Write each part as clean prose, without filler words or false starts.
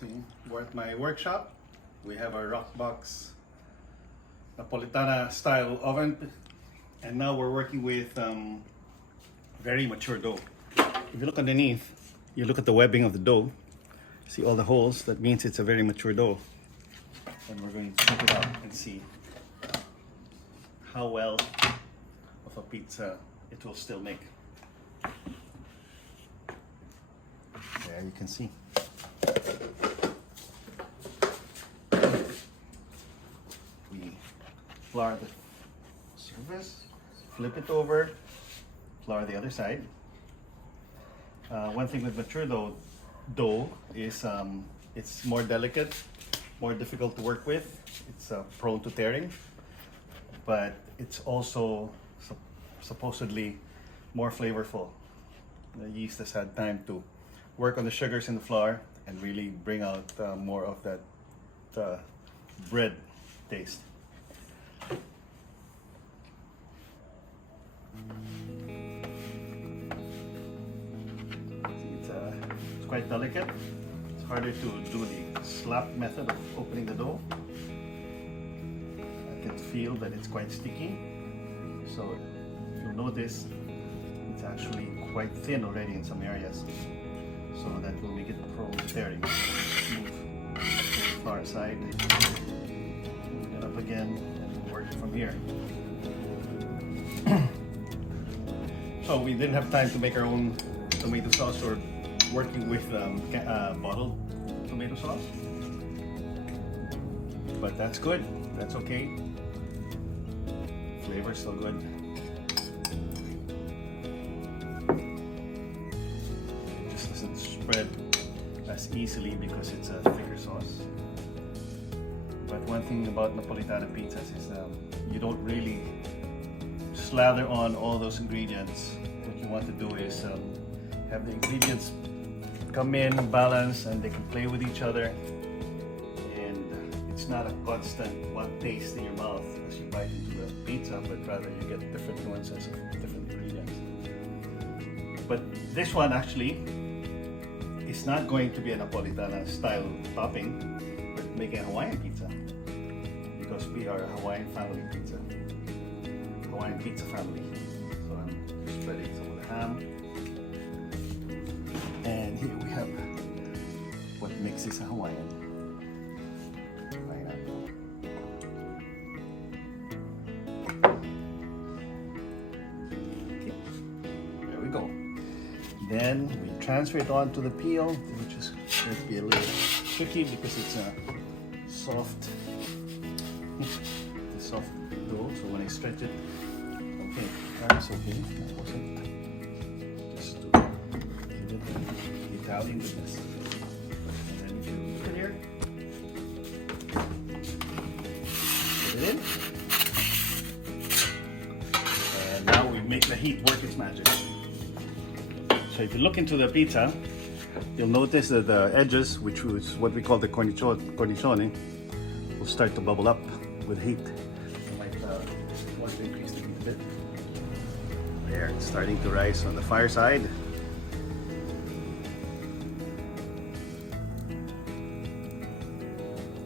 See, we're at my workshop. We have our Rockbox Napoletana style oven, and now we're working with very mature dough. If you look underneath, you look at the webbing of the dough, see all the holes, that means it's a very mature dough. And we're going to check it out and see how well of a pizza it will still make. There you can see. We flour the surface, flip it over, flour the other side. One thing with mature dough is it's more delicate, more difficult to work with. It's prone to tearing, but it's also supposedly more flavorful. The yeast has had time to work on the sugars in the flour and really bring out more of that bread taste. It's quite delicate. It's harder to do the slap method of opening the dough. I can feel that it's quite sticky. So if you'll notice, it's actually quite thin already in some areas. So that will make it prone to tearing. Move the flour side, move it up again, and work from here. So we didn't have time to make our own tomato sauce, or working with bottled tomato sauce. But that's good. That's okay. Flavor's still good. It just doesn't spread as easily because it's a thicker sauce. But one thing about Napoletana pizzas is you don't really slather on all those ingredients. What you want to do is have the ingredients come in, balance, and they can play with each other. And it's not a constant one taste in your mouth as you bite into the pizza, but rather you get different nuances of different ingredients. But this one actually is not going to be a Napoletana style topping. We're making a Hawaiian pizza because we are a Hawaiian family pizza. Hawaiian pizza family. So I'm spreading some of the ham. And here we have what makes this a Hawaiian. Pineapple. Okay, there we go. Then we transfer it onto the peel, which is going to be a little tricky because it's a soft dough. So when I stretch it, okay, that's okay. That wasn't just to give it the Italian goodness. And then you put it here, put it in, and now we make the heat work its magic. So if you look into the pizza, you'll notice that the edges, which is what we call the cornicione, will start to bubble up with heat. You might want to increase the heat a bit. There, it's starting to rise on the fire side.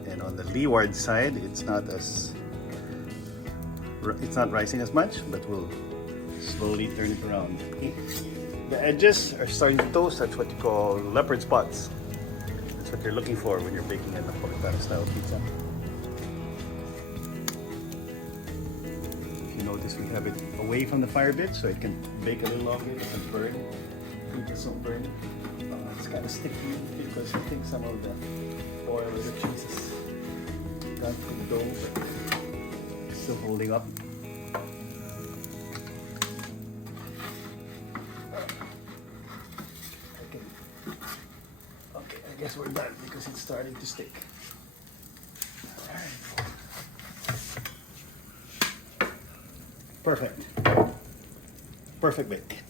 And on the leeward side, it's not rising as much, but we'll slowly turn it around. Okay. The edges are starting to toast. That's what you call leopard spots. That's what you're looking for when you're baking a Napoletana style pizza. If you notice, we have it away from the fire bit so it can bake a little longer. It doesn't burn. It doesn't burn. It's kind of sticky because I think some of the oil or the cheese is gone through the dough, but it's still holding up. Okay, I guess we're done because it's starting to stick. Alright. Perfect. Perfect bake.